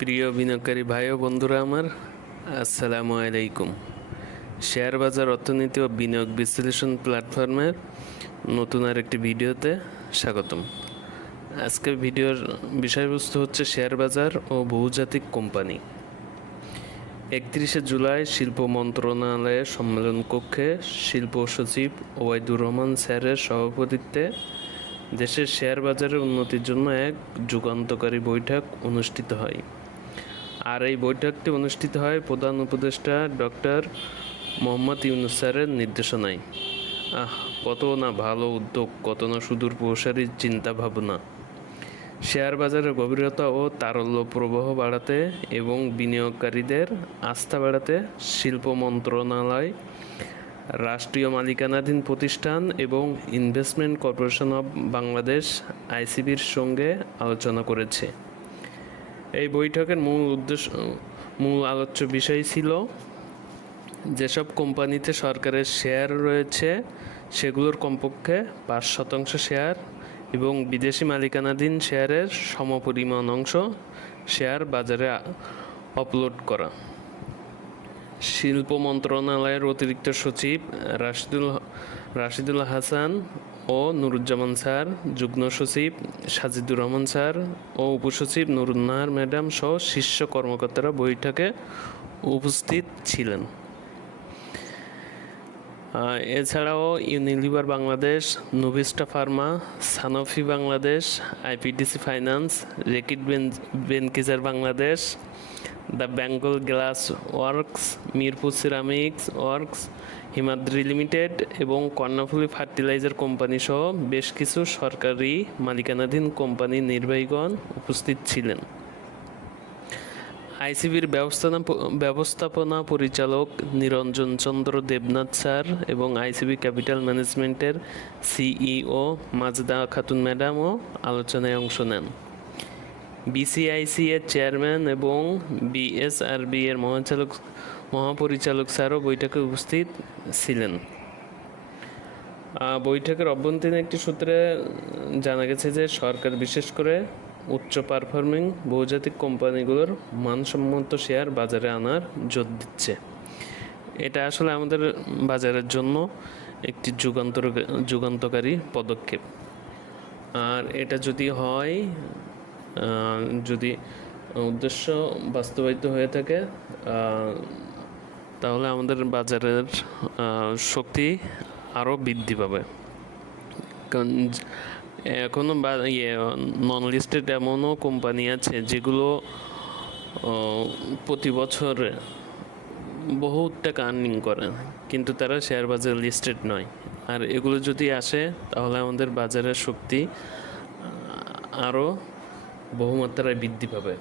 প্রিয় বিনিয়োগকারী ভাই ও বন্ধুরা আমার, আসসালামু আলাইকুম। শেয়ার বাজার অর্থনীতি ও বিনিয়োগ বিশ্লেষণ প্ল্যাটফর্মের নতুন আর একটি ভিডিওতে স্বাগতম। আজকের ভিডিওর বিষয়বস্তু হচ্ছে শেয়ার বাজার ও বহুজাতিক কোম্পানি। একত্রিশে জুলাই শিল্প মন্ত্রণালয়ের সম্মেলন কক্ষে শিল্প সচিব ওবায়দুর রহমান স্যারের সভাপতিত্বে দেশের শেয়ার বাজারের উন্নতির জন্য এক যুগান্তকারী বৈঠক অনুষ্ঠিত হয়। আর এই বৈঠকটি অনুষ্ঠিত হয় প্রধান উপদেষ্টা ডক্টর মোহাম্মদ ইউনুস স্যারের নির্দেশনায়। আহ, কত না ভালো উদ্যোগ, কত না সুদূর প্রসারী চিন্তা ভাবনা শেয়ার বাজারের গভীরতা ও তারল্য প্রবাহ বাড়াতে এবং বিনিয়োগকারীদের আস্থা বাড়াতে শিল্প মন্ত্রণালয়, রাষ্ট্রীয় মালিকানাধীন প্রতিষ্ঠান এবং ইনভেস্টমেন্ট কর্পোরেশন অব বাংলাদেশ আইসিবির সঙ্গে আলোচনা করেছে। এই বৈঠকের মূল উদ্দেশ্য, মূল আলোচ্য বিষয় ছিল যেসব কোম্পানিতে সরকারের শেয়ার রয়েছে, সেগুলোর কমপক্ষে পাঁচ শতাংশ শেয়ার এবং বিদেশি মালিকানাধীন শেয়ারের সমপরিমাণ অংশ শেয়ার বাজারে আপলোড করা। শিল্প মন্ত্রণালয়ের অতিরিক্ত সচিব রাশিদুল রাশিদুল হাসান ও নুরুজ্জামান স্যার, যুগ্ম সচিব সাজিদুর রহমান স্যার ও উপসচিব নুরুন্নাহার ম্যাডাম সহ শীর্ষ কর্মকর্তারা বৈঠকে উপস্থিত ছিলেন। এছাড়াও Unilever Bangladesh, Novista pharma, Sanofi Bangladesh, IPDC finance Reckitt Benckiser Bangladesh the Bengal glass works Mirpur ceramics works Himadri limited এবং কর্ণফুলি ফার্টিলাইজার কোম্পানি সহ বেশ কিছু সরকারি মালিকানাধীন কোম্পানির নির্বাহীগণ উপস্থিত ছিলেন। আইসিবির ব্যবস্থাপনা ব্যবস্থাপনা পরিচালক নিরঞ্জন চন্দ্র দেবনাথ স্যার এবং আইসিবি ক্যাপিটাল ম্যানেজমেন্টের সিইও মাজদা খাতুন ম্যাডামও আলোচনায় অংশ নেন। বিসিআইসি এর চেয়ারম্যান এবং বিএসআরবি এর মহাচালক, মহাপরিচালক স্যারও বৈঠকে উপস্থিত ছিলেন। বৈঠকের অভ্যন্তরীণ একটি সূত্রে জানা গেছে যে সরকার বিশেষ করে উচ্চ পারফর্মিং বহুজাতিক কোম্পানিগুলোর মানসম্মত শেয়ার বাজারে আনার জোর দিচ্ছে। এটা আসলে আমাদের বাজারের জন্য একটি যুগান্তর, যুগান্তকারী পদক্ষেপ। আর এটা যদি হয় যদি উদ্দেশ্য বাস্তবায়িত হয়ে থাকে তাহলে আমাদের বাজারের শক্তি আরও বৃদ্ধি পাবে। কারণ এখনও বা ইয়ে নন লিস্টেড এমনও কোম্পানি আছে যেগুলো প্রতি বছর বহুত টাকা আর্নিং করে, কিন্তু তারা শেয়ার বাজার লিস্টেড নয়। আর এগুলো যদি আসে, তাহলে আমাদের বাজারের শক্তি আরও বহুমাত্রায় বৃদ্ধি পাবে।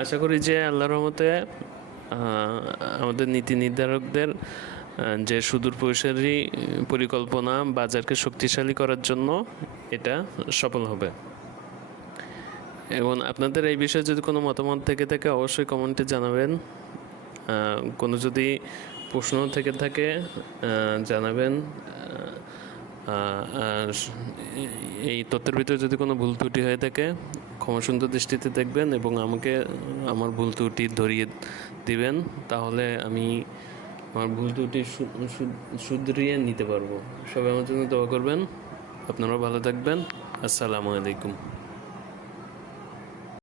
আশা করি যে আল্লাহর রহমতে আমাদের নীতি নির্ধারকদের যে সুদূর প্রসারী পরিকল্পনা বাজারকে শক্তিশালী করার জন্য এটা সফল হবে। এবং আপনাদের এই বিষয়ে যদি কোনো মতামত থেকে থাকে, অবশ্যই কমেন্টে জানাবেন। কোনো যদি প্রশ্ন থেকে থাকে জানাবেন। আর এই তথ্যের ভিতরে যদি কোনো ভুল ত্রুটি হয়ে থাকে ক্ষমাসুন্দর দৃষ্টিতে দেখবেন এবং আমাকে আমার ভুল ত্রুটি ধরিয়ে দিবেন, তাহলে আমি আমার ভুল ত্রুটি শুধরিয়ে নিতে পারব। সবাই আমার জন্য দোয়া করবেন। আপনারাও ভালো থাকবেন। আসসালামু আলাইকুম।